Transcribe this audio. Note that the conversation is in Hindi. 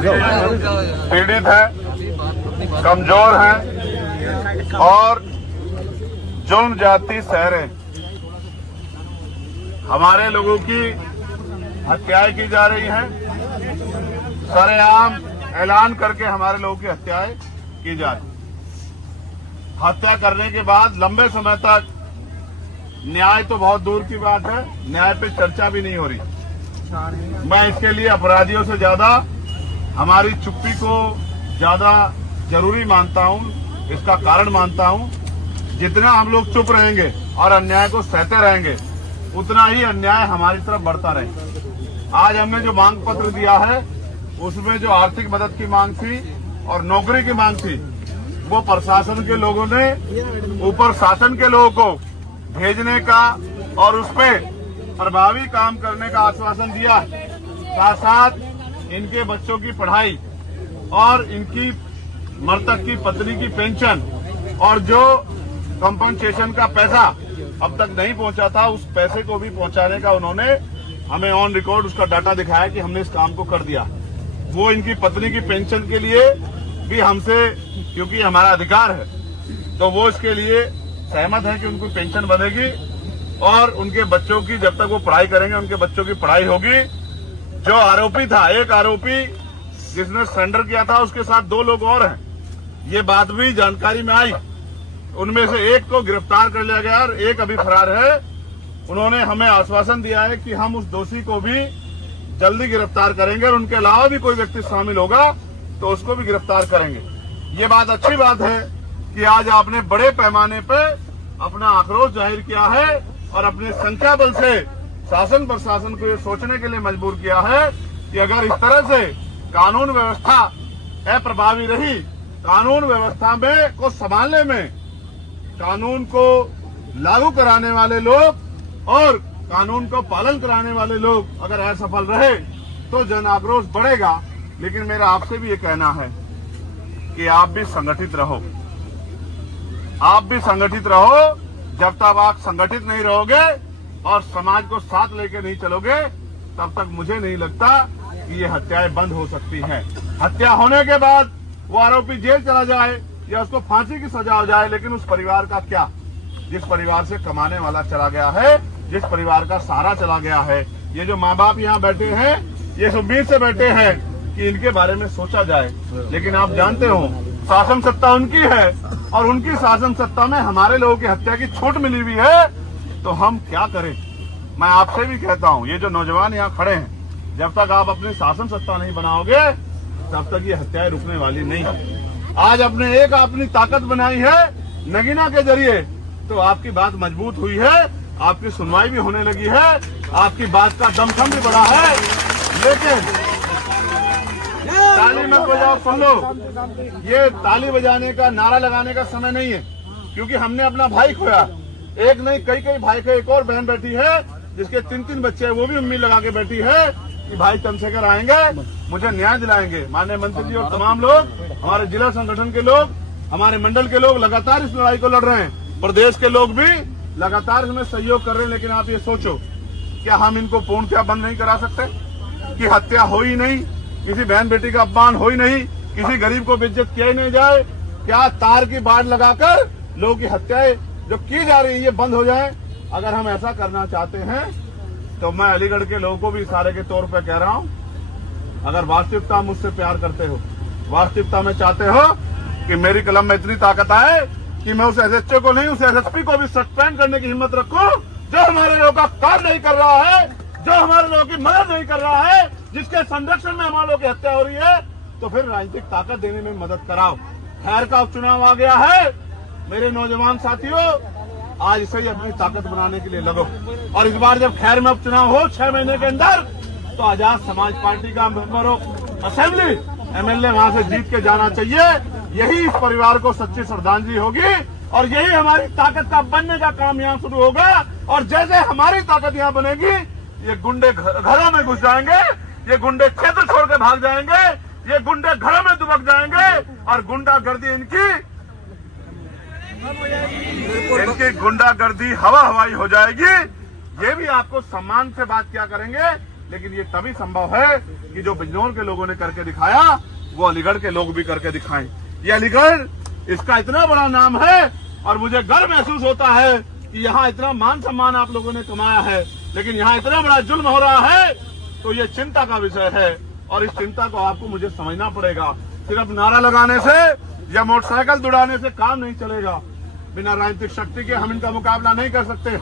पीड़ित हैं, कमजोर हैं और जुल्म जाती सह रहे हैं। हमारे लोगों की हत्याएं की जा रही हैं, सरेआम ऐलान करके हमारे लोगों की हत्याएं की जा रही। हत्या करने के बाद लंबे समय तक न्याय तो बहुत दूर की बात है, न्याय पे चर्चा भी नहीं हो रही। मैं इसके लिए अपराधियों से ज्यादा हमारी चुप्पी को ज्यादा जरूरी मानता हूं, इसका कारण मानता हूं। जितना हम लोग चुप रहेंगे और अन्याय को सहते रहेंगे, उतना ही अन्याय हमारी तरफ बढ़ता रहेगा। आज हमने जो मांग पत्र दिया है, उसमें जो आर्थिक मदद की मांग थी और नौकरी की मांग थी, वो प्रशासन के लोगों ने ऊपर शासन के लोगों को भेजने का और उस पर प्रभावी काम करने का आश्वासन दिया। साथ साथ इनके बच्चों की पढ़ाई और इनकी मृतक की पत्नी की पेंशन और जो कंपनसेशन का पैसा अब तक नहीं पहुंचा था, उस पैसे को भी पहुंचाने का उन्होंने हमें ऑन रिकॉर्ड उसका डाटा दिखाया कि हमने इस काम को कर दिया। वो इनकी पत्नी की पेंशन के लिए भी हमसे, क्योंकि हमारा अधिकार है, तो वो इसके लिए सहमत है कि उनको पेंशन बनेगी और उनके बच्चों की, जब तक वो पढ़ाई करेंगे, उनके बच्चों की पढ़ाई होगी। जो आरोपी था, एक आरोपी जिसने सरेंडर किया था, उसके साथ 2 लोग और हैं, ये बात भी जानकारी में आई। उनमें से एक को गिरफ्तार कर लिया गया और एक अभी फरार है। उन्होंने हमें आश्वासन दिया है कि हम उस दोषी को भी जल्दी गिरफ्तार करेंगे और उनके अलावा भी कोई व्यक्ति शामिल होगा तो उसको भी गिरफ्तार करेंगे। ये बात अच्छी बात है कि आज आपने बड़े पैमाने पे अपना आक्रोश जाहिर किया है और अपने संख्या बल से शासन प्रशासन को ये सोचने के लिए मजबूर किया है कि अगर इस तरह से कानून व्यवस्था अप्रभावी रही, कानून व्यवस्था में को संभालने में कानून को लागू कराने वाले लोग और कानून को पालन कराने वाले लोग अगर असफल रहे तो जन आक्रोश बढ़ेगा। लेकिन मेरा आपसे भी ये कहना है कि आप भी संगठित रहो, आप भी संगठित रहो। जब तक आप संगठित नहीं रहोगे और समाज को साथ लेकर नहीं चलोगे, तब तक मुझे नहीं लगता कि ये हत्याएं बंद हो सकती हैं। हत्या होने के बाद वो आरोपी जेल चला जाए या उसको फांसी की सजा हो जाए, लेकिन उस परिवार का क्या, जिस परिवार से कमाने वाला चला गया है, जिस परिवार का सहारा चला गया है। ये जो माँ बाप यहाँ बैठे हैं, ये इस उम्मीद से बैठे हैं कि इनके बारे में सोचा जाए, लेकिन आप जानते हो शासन सत्ता उनकी है और उनकी शासन सत्ता में हमारे लोगों की हत्या की छूट मिली हुई है, तो हम क्या करें। मैं आपसे भी कहता हूँ, ये जो नौजवान यहाँ खड़े हैं, जब तक आप अपनी शासन सत्ता नहीं बनाओगे, तब तक ये हत्याएं रुकने वाली नहीं है। आज अपनी ताकत बनाई है नगीना के जरिए, तो आपकी बात मजबूत हुई है, आपकी सुनवाई भी होने लगी है, आपकी बात का दमखम भी बढ़ा है। लेकिन ताली मत बजाओ, सुन लो, ये ताली बजाने का, नारा लगाने का समय नहीं है, क्योंकि हमने अपना भाई खोया। एक नहीं, कई भाई का एक और बहन बैठी है जिसके 3 बच्चे हैं, वो भी उम्मीद लगा के बैठी है कि भाई चंद्रशेखर आएंगे, मुझे न्याय दिलाएंगे। माननीय मंत्री जी और तमाम लोग, हमारे जिला संगठन के लोग, हमारे मंडल के लोग लगातार इस लड़ाई को लड़ रहे हैं। प्रदेश के लोग भी लगातार इसमें सहयोग कर रहे हैं। लेकिन आप ये सोचो, क्या हम इनको पूर्णतः बंद नहीं करा सकते कि हत्या हो ही नहीं, किसी बहन बेटी का अपमान हो ही नहीं, किसी गरीब को बेइज्जत किया ही नहीं जाए? क्या तार की बाड़ लगाकर लोगों की हत्याएं जो की जा रही है ये बंद हो जाए? अगर हम ऐसा करना चाहते हैं तो मैं अलीगढ़ के लोगों को भी इशारे के तौर पर कह रहा हूं, अगर वास्तविकता मुझसे प्यार करते हो, वास्तविकता में चाहते हो कि मेरी कलम में इतनी ताकत आए कि मैं उस एसएचओ को नहीं, उस एसएसपी को भी सस्पेंड करने की हिम्मत रखूं जो हमारे लोगों का काम नहीं कर रहा है, जो हमारे लोगों की मदद नहीं कर रहा है, जिसके संरक्षण में हमारे लोगों की हत्या हो रही है, तो फिर राजनीतिक ताकत देने में मदद कराओ। खैर का उपचुनाव आ गया है, मेरे नौजवान साथियों, आज से ही अपनी ताकत बनाने के लिए लगो। और इस बार जब खैर में उपचुनाव हो 6 महीने के अंदर, तो आजाद समाज पार्टी का मेंबर ऑफ असेंबली एमएलए वहां से जीत के जाना चाहिए। यही इस परिवार को सच्ची श्रद्धांजलि होगी और यही हमारी ताकत का बनने का काम यहाँ शुरू होगा। और जैसे हमारी ताकत यहाँ बनेगी, ये गुंडे घरों में घुस जाएंगे, ये गुंडे क्षेत्र छोड़ के भाग जाएंगे, ये गुंडे घरों में दुबक जाएंगे और गुंडागर्दी इनकी गुंडागर्दी हवा हवाई हो जाएगी। ये भी आपको सम्मान से बात क्या करेंगे लेकिन ये तभी संभव है कि जो बिजनौर के लोगों ने करके दिखाया वो अलीगढ़ के लोग भी करके दिखाएं। ये अलीगढ़, इसका इतना बड़ा नाम है और मुझे गर्व महसूस होता है कि यहाँ इतना मान सम्मान आप लोगों ने कमाया है, लेकिन यहाँ इतना बड़ा जुल्म हो रहा है, तो ये चिंता का विषय है और इस चिंता को आपको मुझे समझना पड़ेगा। सिर्फ नारा लगाने से या मोटरसाइकिल दौड़ाने से काम नहीं चलेगा। बिना राजनीतिक शक्ति के हम इनका मुकाबला नहीं कर सकते।